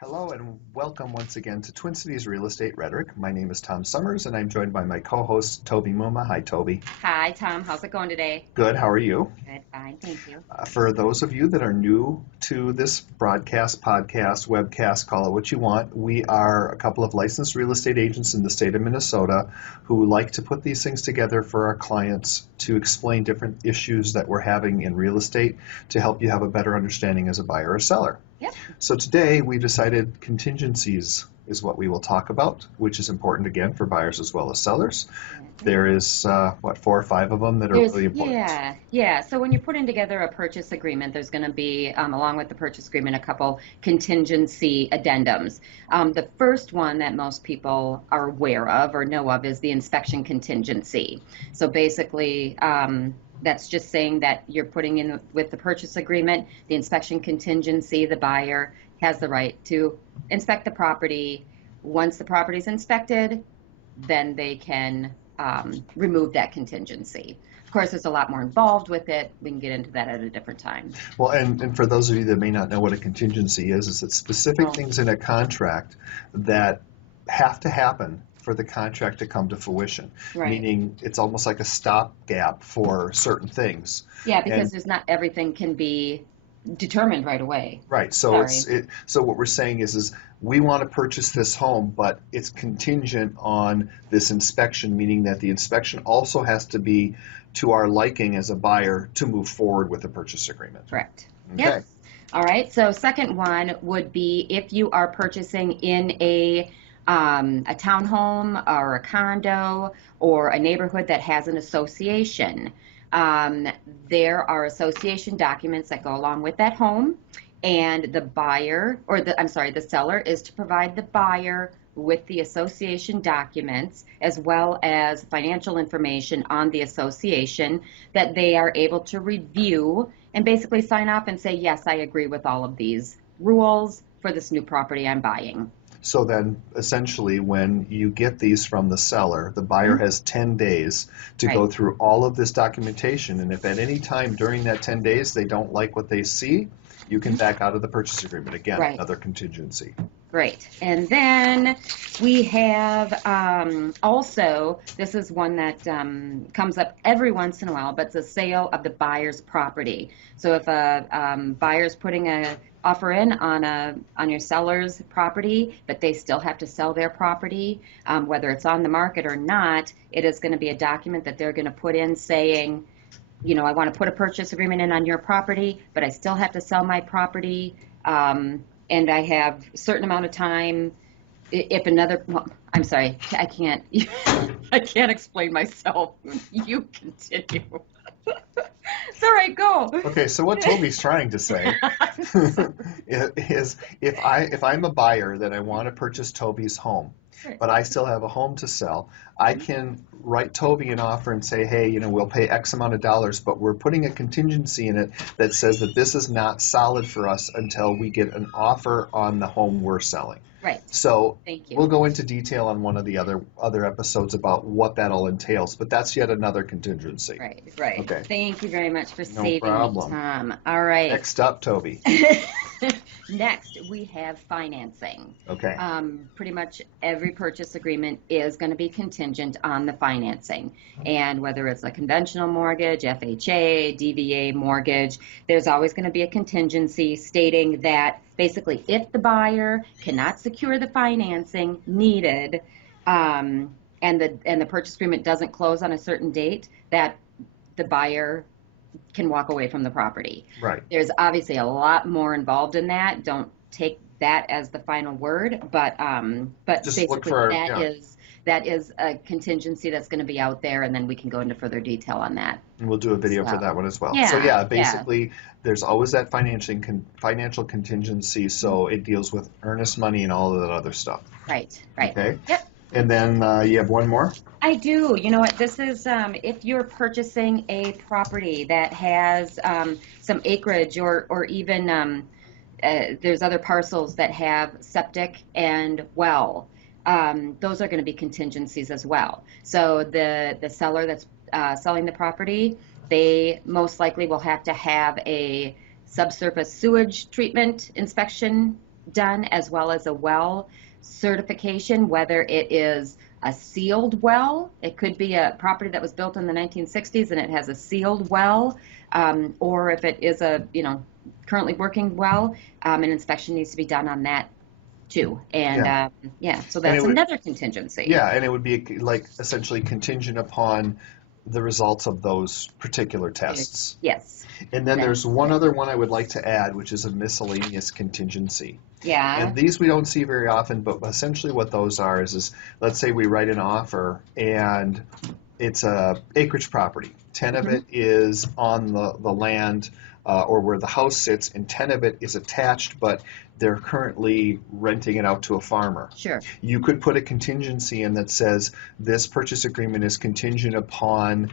Hello and welcome once again to Twin Cities Real Estate Rhetoric. My name is Tom Sommers and I'm joined by my co-host Tovi Muma. Hi, Tovi. Hi, Tom. How's it going today? Good. How are you? Good, fine, thank you. For those of you that are new to this broadcast, podcast, webcast, call it what you want, we are a couple of licensed real estate agents in the state of Minnesota who like to put these things together for our clients to explain different issues that we're having in real estate to help you have a better understanding as a buyer or seller. Yep. So today we decided contingencies is what we will talk about, which is important again for buyers as well as sellers. There is, 4 or 5 of them that are really important. Yeah. So when you're putting together a purchase agreement, there's going to be, along with the purchase agreement, a couple contingency addendums. The first one that most people are aware of or know of is the inspection contingency. So basically, that's just saying that you're putting in with the purchase agreement, the inspection contingency, the buyer has the right to inspect the property. Once the property is inspected, then they can remove that contingency. Of course, there's a lot more involved with it. We can get into that at a different time. Well, and for those of you that may not know what a contingency is it's specific things in a contract that have to happen for the contract to come to fruition. Right. Meaning it's almost like a stopgap for certain things. Yeah, because there's not everything can be determined right away. Right. So Sorry. so what we're saying is we want to purchase this home, but it's contingent on this inspection, meaning that the inspection also has to be to our liking as a buyer to move forward with the purchase agreement. Correct. Okay. Yep. All right. So second one would be if you are purchasing in a townhome or a condo or a neighborhood that has an association. There are association documents that go along with that home, and the buyer, or the seller is to provide the buyer with the association documents as well as financial information on the association that they are able to review and basically sign off and say, yes, I agree with all of these rules for this new property I'm buying. So then, essentially, when you get these from the seller, the buyer has 10 days to go through all of this documentation. And if at any time during that 10 days they don't like what they see, you can back out of the purchase agreement. Again, another contingency. Great. And then we have also, this is one that comes up every once in a while, but it's a sale of the buyer's property. So if a buyer's putting a offer in on your seller's property, but they still have to sell their property, whether it's on the market or not, it is going to be a document that they're going to put in saying, you know, I want to put a purchase agreement in on your property, but I still have to sell my property, and I have a certain amount of time. If another, well, I'm sorry, I can't explain myself. You continue. It's all right, go. Okay, so what Toby's trying to say is if I'm a buyer that I want to purchase Toby's home, but I still have a home to sell, I can write Toby an offer and say, hey, you know, we'll pay X amount of dollars, but we're putting a contingency in it that says that this is not solid for us until we get an offer on the home we're selling. Right. So Thank you. We'll go into detail on one of the other episodes about what that all entails, but that's yet another contingency. Right. Okay. Thank you very much for No saving problem. me, Tom. All right. Next up, Toby. Next, we have financing. Okay. Pretty much every purchase agreement is going to be contingent on the financing. And whether it's a conventional mortgage, FHA, DVA mortgage, there's always going to be a contingency stating that basically if the buyer cannot secure the financing needed and the purchase agreement doesn't close on a certain date, that the buyer can walk away from the property. Right. There's obviously a lot more involved in that. Don't take that as the final word, but Just basically look for, that is a contingency that's going to be out there, and then we can go into further detail on that. And we'll do a video for that one as well. Yeah, So basically, there's always that financial contingency, so it deals with earnest money and all of that other stuff. Right. Okay. Yep. And then you have one more? I do. You know what? This is if you're purchasing a property that has some acreage or even there's other parcels that have septic and well. Those are going to be contingencies as well. So the seller that's selling the property, they most likely will have to have a subsurface sewage treatment inspection done, as well as a well certification, whether it is a sealed well. It could be a property that was built in the 1960s and it has a sealed well, or if it is a, currently working well, an inspection needs to be done on that too. And so that's another contingency. Yeah, and it would be like essentially contingent upon the results of those particular tests. Yes. And then there's one other one I would like to add, which is a miscellaneous contingency. Yeah. And these we don't see very often, but essentially what those are is let's say we write an offer and it's a acreage property. 10 of it is on the land or where the house sits, and 10 of it is attached, but they're currently renting it out to a farmer. Sure. You could put a contingency in that says this purchase agreement is contingent upon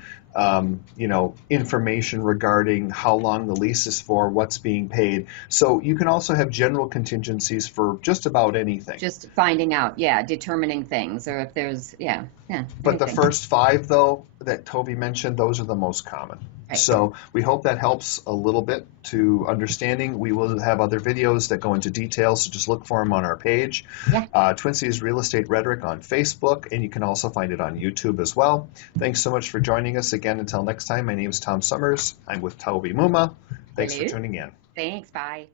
information regarding how long the lease is for, what's being paid. So you can also have general contingencies for just about anything. Just finding out, determining things, or if there's, But the first 5, though, that Tovi mentioned, those are the most common. Right. So we hope that helps a little bit to understanding. We will have other videos that go into details, so just look for them on our page. Yeah. Twin Cities Real Estate Rhetoric on Facebook, and you can also find it on YouTube as well. Thanks so much for joining us again. Until next time, my name is Tom Sommers. I'm with Tovi Muma. Thanks for tuning in. Thanks. Bye.